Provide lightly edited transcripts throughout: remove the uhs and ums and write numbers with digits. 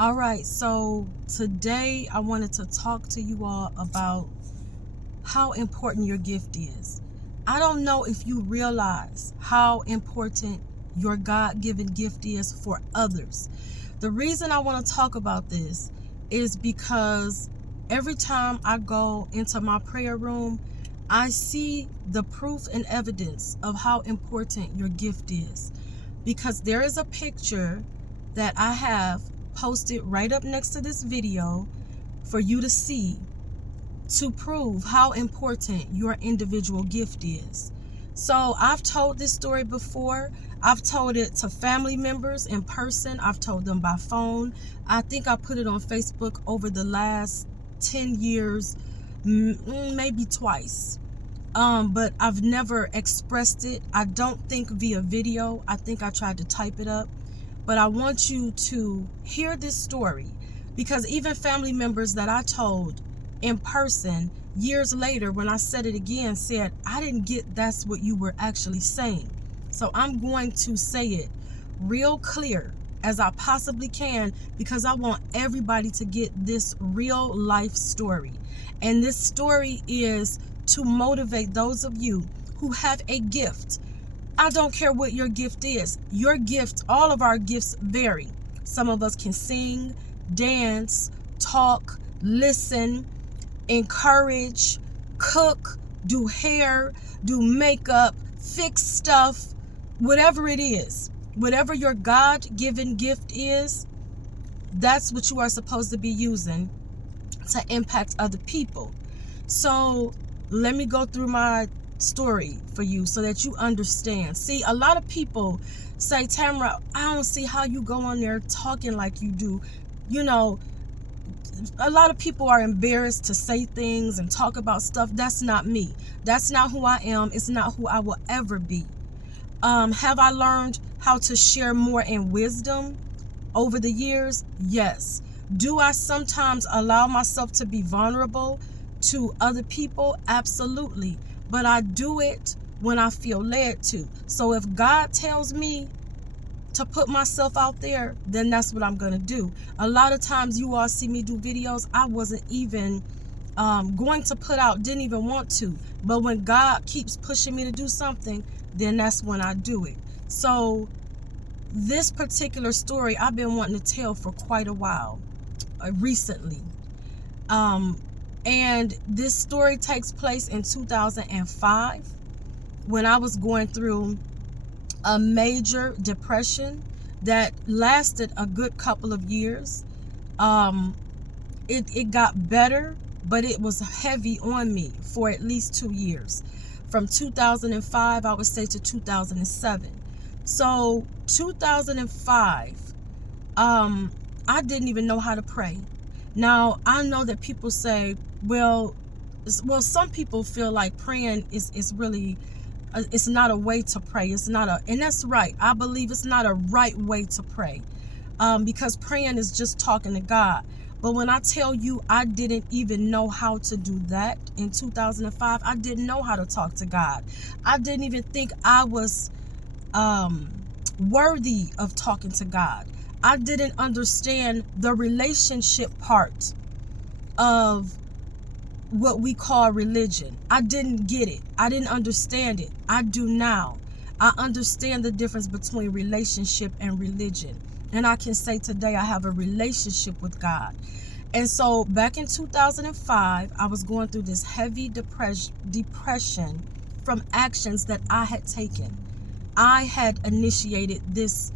All right, so today I wanted to talk to you all about how important your gift is. I don't know if you realize how important your God-given gift is for others. The reason I want to talk about this is because every time I go into my prayer room, I see the proof and evidence of how important your gift is. Because there is a picture that I have posted right up next to this video for you to see to prove how important your individual gift is. So I've told this story before. I've told it to family members in person. I've told them by phone. I think I put it on Facebook over the last 10 years, maybe twice. But I've never expressed it. I don't think via video. I think I tried to type it up. But I want you to hear this story, because even family members that I told in person years later, when I said it again, said, I didn't get that's what you were actually saying. So I'm going to say it real clear as I possibly can, because I want everybody to get this real life story. And this story is to motivate those of you who have a gift. I don't care what your gift is. Your gift, all of our gifts vary. Some of us can sing, dance, talk, listen, encourage, cook, do hair, do makeup, fix stuff, whatever it is. Whatever your God-given gift is, that's what you are supposed to be using to impact other people. So let me go through my story for you so that you understand. See, a lot of people say, Tamara, I don't see how you go on there talking like you do. You know, a lot of people are embarrassed to say things and talk about stuff. That's not me. That's not who I am. It's not who I will ever be. Have I learned how to share more in wisdom over the years? Yes. Do I sometimes allow myself to be vulnerable to other people? Absolutely. But I do it when I feel led to. So if God tells me to put myself out there, then that's what I'm going to do. A lot of times you all see me do videos I wasn't even going to put out, didn't even want to. But when God keeps pushing me to do something, then that's when I do it. So this particular story I've been wanting to tell for quite a while, recently. And this story takes place in 2005 when I was going through a major depression that lasted a good couple of years. It got better, but it was heavy on me for at least 2 years. From 2005, I would say, to 2007. So 2005, I didn't even know how to pray. Now, I know that people say, well, some people feel like praying is really, it's not a way to pray. It's not and that's right. I believe it's not a right way to pray, because praying is just talking to God. But when I tell you I didn't even know how to do that in 2005, I didn't know how to talk to God. I didn't even think I was worthy of talking to God. I didn't understand the relationship part of what we call religion. I didn't get it. I didn't understand it. I do now. I understand the difference between relationship and religion. And I can say today I have a relationship with God. And so back in 2005, I was going through this heavy depression from actions that I had taken. I had initiated this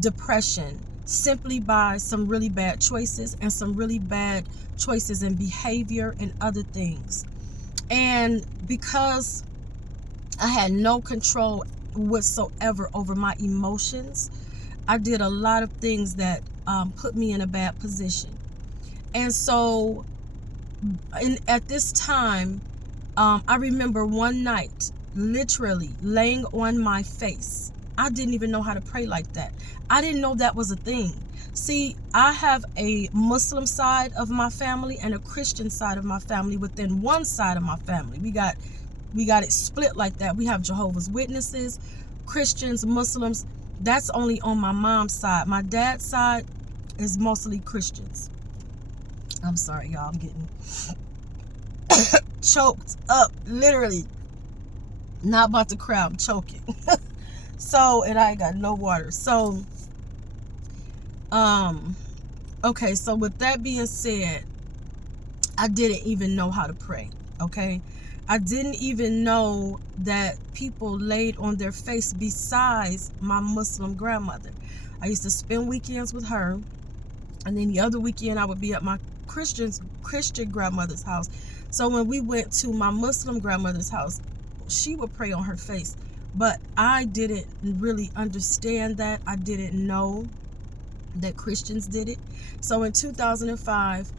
depression simply by some really bad choices and some really bad choices in behavior and other things. And because I had no control whatsoever over my emotions, I did a lot of things that put me in a bad position. And so at this time, I remember one night literally laying on my face. I didn't even know how to pray like that. I didn't know that was a thing. See, I have a Muslim side of my family and a Christian side of my family within one side of my family. We got it split like that. We have Jehovah's Witnesses, Christians, Muslims. That's only on my mom's side. My dad's side, is mostly Christians. I'm sorry, y'all. I'm getting choked up, literally. Not about to cry, I'm choking. So, and I ain't got no water. So, okay, so with that being said, I didn't even know how to pray, okay? I didn't even know that people laid on their face besides my Muslim grandmother. I used to spend weekends with her, and then the other weekend I would be at my Christian grandmother's house. So when we went to my Muslim grandmother's house, she would pray on her face. But I didn't really understand that. I didn't know that Christians did it. So in 2005,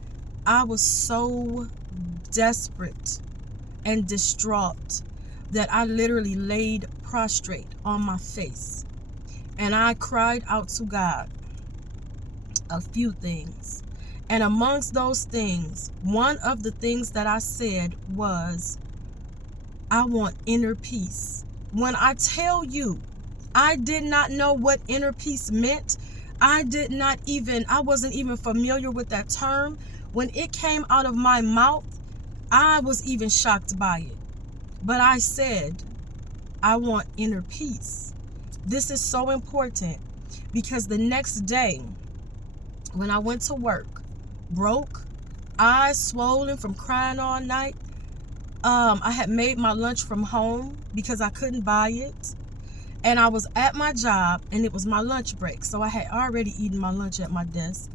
I was so desperate and distraught that I literally laid prostrate on my face. And I cried out to God a few things. And amongst those things, one of the things that I said was, I want inner peace. When I tell you, I did not know what inner peace meant. I wasn't even familiar with that term. When it came out of my mouth, I was even shocked by it. But I said, I want inner peace. This is so important because the next day, when I went to work, broke, eyes swollen from crying all night, I had made my lunch from home because I couldn't buy it. And I was at my job and it was my lunch break. So I had already eaten my lunch at my desk.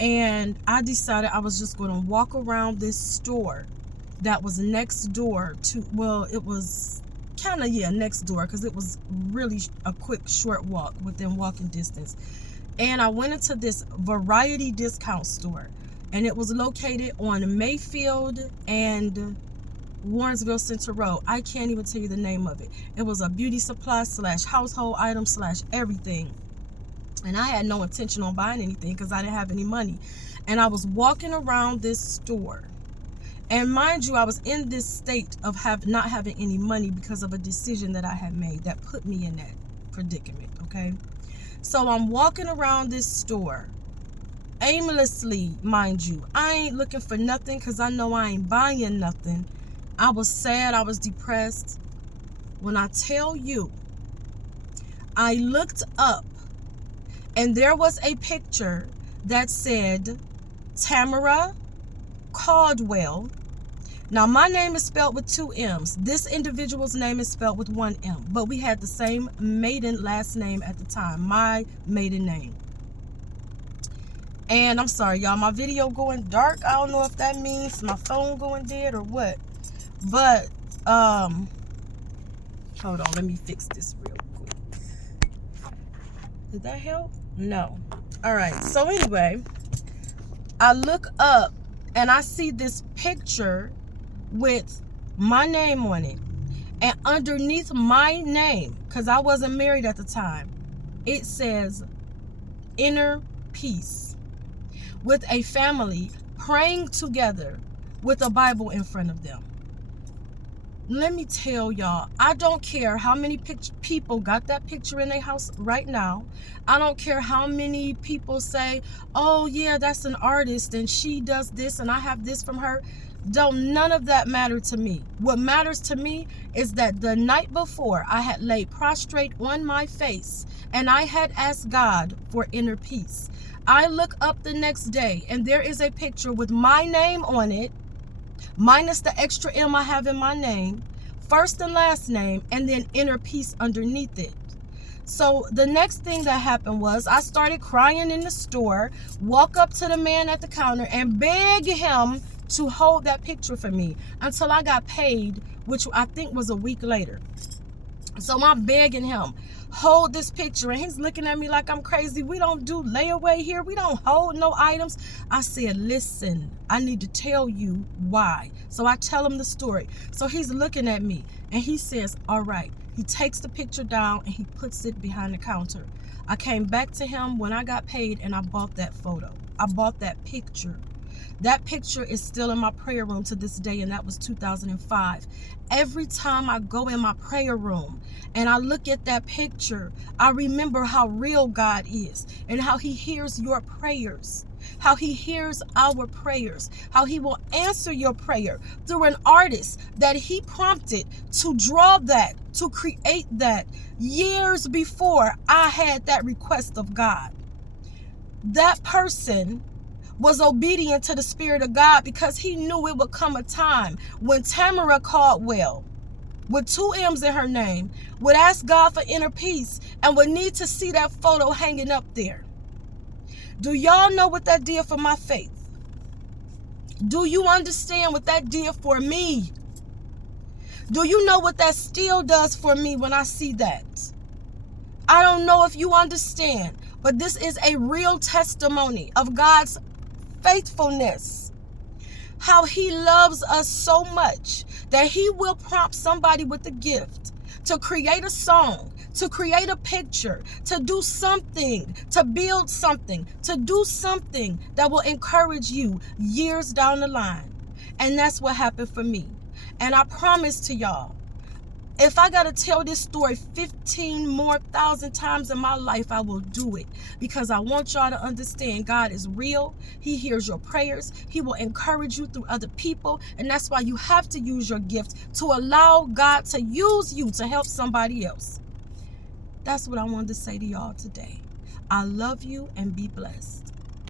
And I decided I was just going to walk around this store that was next door to, well, it was kind of, next door, because it was really a quick, short walk within walking distance. And I went into this variety discount store, and it was located on Mayfield and Warrensville Center Road. I can't even tell you the name of it. It was a beauty supply / household item / everything. And I had no intention on buying anything because I didn't have any money. And I was walking around this store. And mind you, I was in this state of not having any money because of a decision that I had made that put me in that predicament, okay? So I'm walking around this store aimlessly, mind you. I ain't looking for nothing because I know I ain't buying nothing. I was sad. I was depressed. When I tell you, I looked up and there was a picture that said Tamara Caldwell. Now, my name is spelled with 2 M's. This individual's name is spelled with 1 M. But we had the same maiden last name at the time. My maiden name. And I'm sorry, y'all. My video going dark. I don't know if that means my phone going dead or what. But, hold on. Let me fix this real quick. Did that help? No. All right. So, anyway, I look up and I see this picture with my name on it, and underneath my name, because I wasn't married at the time, it says inner peace, with a family praying together with a Bible in front of them. Let me tell y'all, I don't care how many people got that picture in their house right now. I don't care how many people say, oh yeah, that's an artist and she does this and I have this from her. None of that matter to me. What matters to me is that the night before I had laid prostrate on my face and I had asked God for inner peace. I look up the next day and there is a picture with my name on it, minus the extra M I have in my name, first and last name, and then inner peace underneath it. So the next thing that happened was I started crying in the store, walk up to the man at the counter and beg him to hold that picture for me until I got paid, which I think was a week later. So I'm begging him, hold this picture, and he's looking at me like I'm crazy. We don't do layaway here. We don't hold no items. I said, listen, I need to tell you why. So I tell him the story. So he's looking at me and he says, all right. He takes the picture down and he puts it behind the counter. I came back to him when I got paid and I bought that photo. I bought that picture. That picture is still in my prayer room to this day, and that was 2005. Every time I go in my prayer room and I look at that picture, I remember how real God is and how he hears your prayers, how he hears our prayers, how he will answer your prayer through an artist that he prompted to draw that, to create that years before I had that request of God. That person was obedient to the Spirit of God because he knew it would come a time when Tamara Caldwell, with 2 M's in her name, would ask God for inner peace and would need to see that photo hanging up there. Do y'all know what that did for my faith? Do you understand what that did for me? Do you know what that still does for me when I see that? I don't know if you understand, but this is a real testimony of God's faithfulness. How he loves us so much that he will prompt somebody with a gift to create a song, to create a picture, to do something, to build something, to do something that will encourage you years down the line. And that's what happened for me. And I promise to y'all, if I got to tell this story 15 more thousand times in my life, I will do it, because I want y'all to understand God is real. He hears your prayers. He will encourage you through other people. And that's why you have to use your gift to allow God to use you to help somebody else. That's what I wanted to say to y'all today. I love you and be blessed.